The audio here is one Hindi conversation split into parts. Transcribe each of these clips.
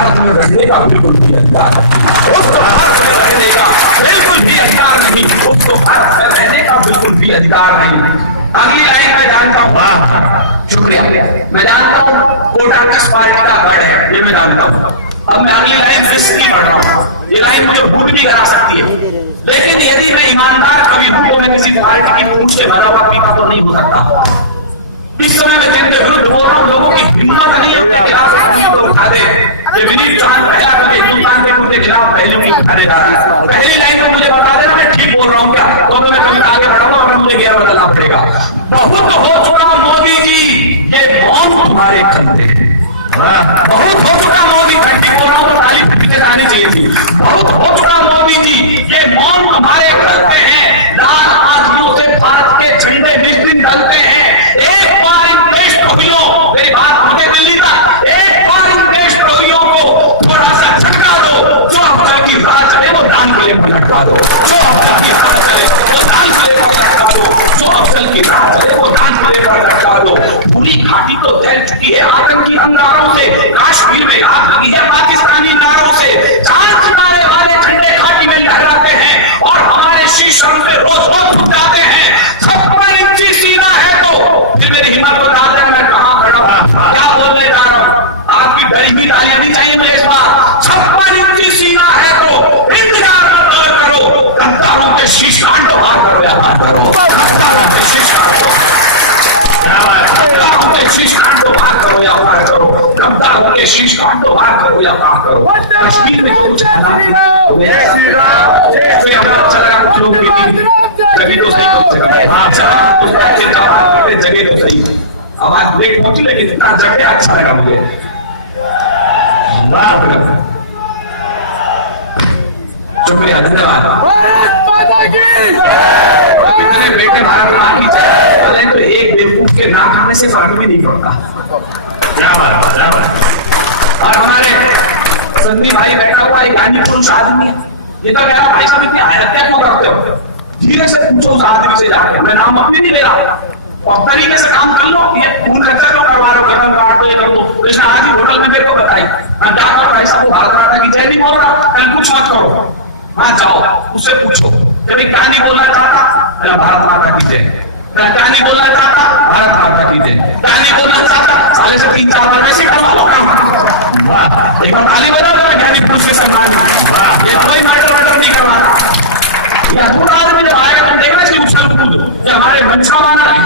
रहने का बिल्कुल भी अधिकार नहीं, उसको भारत में रहने का बिल्कुल भी अधिकार नहीं, उसको भारत में रहने का बिल्कुल भी अधिकार नहीं। अगली लाइन में जानता हूँ, शुक्रिया, मैं जानता हूँ कोटा किस पार्टी का गढ़ है, ये मैं जानता हूँ। अब मैं अगली लाइन फिर नहीं पढ़ रहा हूँ, ये लाइन मुझे भूल भी करा सकती है, लेकिन यदि मैं ईमानदार कवि हूं तो मैं किसी पार्टी की पूंछ से भरा हुआ पीपा तो नहीं हो सकता। इस समय मैं जिनके विरुद्ध बोल रहा हूं, लोगों की हिम्मत नहीं अपने खिलाफ तो उठा दे, विनीत चौहान पहला कभी हिंदुस्तान के मुद्दे खिलाफ पहले भी उठाने जा रहा है। पहली लाइन में मुझे बता देना मैं ठीक बोल रहा हूँ क्या, तो मैं कविता आगे बढ़ाऊंगा और मुझे गैर बदलना पड़ेगा। बहुत हो चुका मोदी जी ये मौत तुम्हारे खंडे, बहुत हो चुका मोदी, घंटी बोल रहा हूं तो ताली पीछे आनी चाहिए थी। बहुत हो चुका मोदी जी ये मौन तुम्हारे करते हैं, लाल आंखों से भारत के झंडे निश्चित डालते हैं। एक बार इन देशद्रोहियों, मेरी बात मुझे दिल्ली का, एक बार इन देशद्रोहियों को थोड़ा सा झटका दो, जो अफसर की राह चले वो दान के लिए भटका दो, जो अफसर की राह चले वो दान के लिए भटका दो, जो अफसर की राह चले वो दान के लिए भटका दो। पूरी घाटी तो फैल चुकी है आतंकी अंगारों से, कश्मीर में आग लगी है पाकिस्तानी नारों से, चार किनारे वाले झंडे घाटी में लहराते हैं और हमारे शीशों से रोज रोज उठ जाते हैं। 56 इंची सीना है तो फिर मेरी हिम्मत बता दे मैं कहां खड़ा हूं, क्या बोलने जा रहा हूं। आपकी डरी भी तालियां नहीं चाहिए मुझे इस बार। 56 इंची सीना है तो इंतजार मत करो, गद्दारों के शीश कांड बाहर करो या बाहर करो, गद्दारों के शीश कांड शीश कांड तो बाहर करो या बाहर करो, गद्दारों के शीश कांड तो बाहर करो या बाहर करो। कश्मीर में कुछ हालात तो अच्छा लगा, कुछ लोग भी जगह तो सही जगह तो सही, आवाज ब्रेक पहुंची लेकिन जितना जगह अच्छा लगा मुझे। शुक्रिया, धन्यवाद। कितने बेटे भारत मां की जय, तो एक बेवकूफ के नाम करने से मालूम ही नहीं पड़ता। और हमारे संदीप भाई बैठा हुआ एक गांधी पुरुष आदमी है, ये तो कह रहा भाई साहब इतनी हत्या क्यों करते हो, धीरे से पूछो उस आदमी से जाके, मैं नाम अपनी नहीं ले रहा, और तरीके से काम कर लो, ये खून खर्चा क्यों करवा रहे हो, गर्दन काट दो ये कर दो। कृष्ण आज ही होटल में मेरे को बताई, मैं जाता हूँ भाई साहब भारत माता की जय नहीं बोल रहा, कल कुछ मत करो, वहां जाओ उससे पूछो कभी कहानी बोलना चाहता भारत माता की जय, कहानी बोलना चाहता भारत माता की जय, कहानी बोलना चाहता साले से 3-4 बार ऐसे करवा लो, एक बार ताली बजा दो, ज्ञानी पुरुष के सम्मान, ये कोई मैटर नहीं करवा रहा। थोड़ा आदमी जब आएगा तुम देखना चाहिए उछल कूद, हमारे वंशावाना है,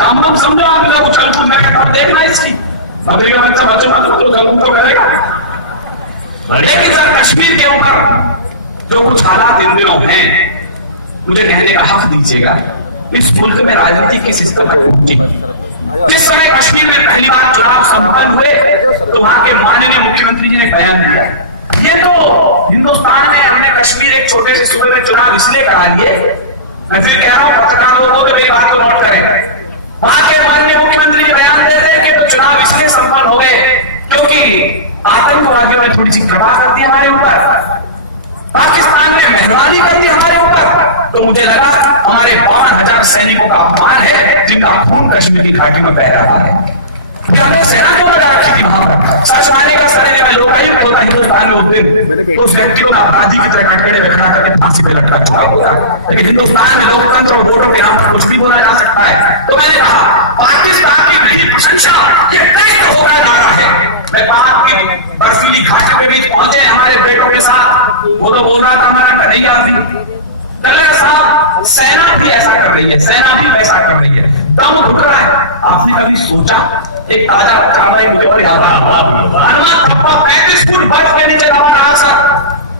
हम समझो आप लोग उछल कूद में देखना इसकी, अगली बच्चा बच्चों का तो करेगा। लेकिन सर कश्मीर के ऊपर जो कुछ हालात इन दिनों हैं, मुझे कहने का हक दीजिएगा, इस मुल्क में राजनीति किस स्तर तक पहुंची। जिस समय कश्मीर में पहली बार चुनाव संपन्न हुए तो वहां के माननीय मुख्यमंत्री जी ने बयान दिया, ये तो हिंदुस्तान में हमने कश्मीर एक छोटे से सूबे में चुनाव इसलिए करा लिए, मैं फिर कह रहा हूं पत्रकार लोगों को मेरी बात को नोट करें, वहां के माननीय मुख्यमंत्री जी बयान दे रहे कि तो चुनाव इसलिए संपन्न हो गए क्योंकि आतंकवादियों ने थोड़ी सी प्रभाव कर दी हमारे ऊपर, पाकिस्तान ने मेहरबानी कर दी हमारे ऊपर, तो मुझे लगा हमारे 52,000 सैनिकों का अपमान है जिनका खून कश्मीर की घाटी में बह रहा है। हमने सेना को लगा रखी थी वहां पर, सच माने का सैनिक में लोकायुक्त होता हिंदुस्तान में उस दिन उस व्यक्ति को अपराधी की तरह कटघरे में खड़ा करके फांसी पे लटका चुका होता, लेकिन हिंदुस्तान में लोकतंत्र और वोटों के नाम पर कुछ भी बोला जा सकता है। तो मैंने कहा पाकिस्तान की मेरी प्रशंसा ये टेस्ट होकर जा रहा है। मैं बात की बर्फीली घाटी के बीच पहुंचे हमारे बेटों के साथ, वो तो बोल रहा था हमारा कन्हैया भी साहब सेना भी ऐसा कर रही है, सेना भी वैसा कर रही है, दम घुट रहा है। आपने कभी सोचा एक ताजा चावल मुझे 35 फुट बर्फ के नीचे दबा रहा सर,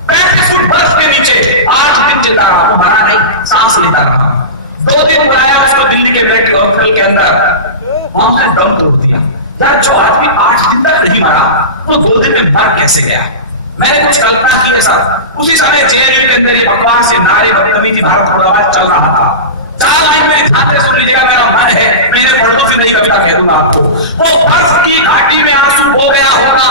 35 फुट बर्फ के नीचे 8 दिन जिंदा रहा, वो मरा नहीं, सांस लेता रहा। 2 दिन बुलाया उसको दिल्ली के मेडिकल हॉस्पिटल के अंदर, वहां से दम तोड़ दिया। यार जो आदमी 8 दिन तक नहीं मरा वो 2 दिन में मर कैसे गया। मैंने कुछ कल्पना की साथ, उसी समय जेएनयू के अंदर बकवास से नारे बदतमीजी भारत खुदाबाद चल रहा था। 4 लाइन में ध्यान से सुन लीजिएगा, मेरा मन है मेरे पर्दों से नई कविता कह दूंगा आपको। वो बर्फ की घाटी में आंसू हो गया होगा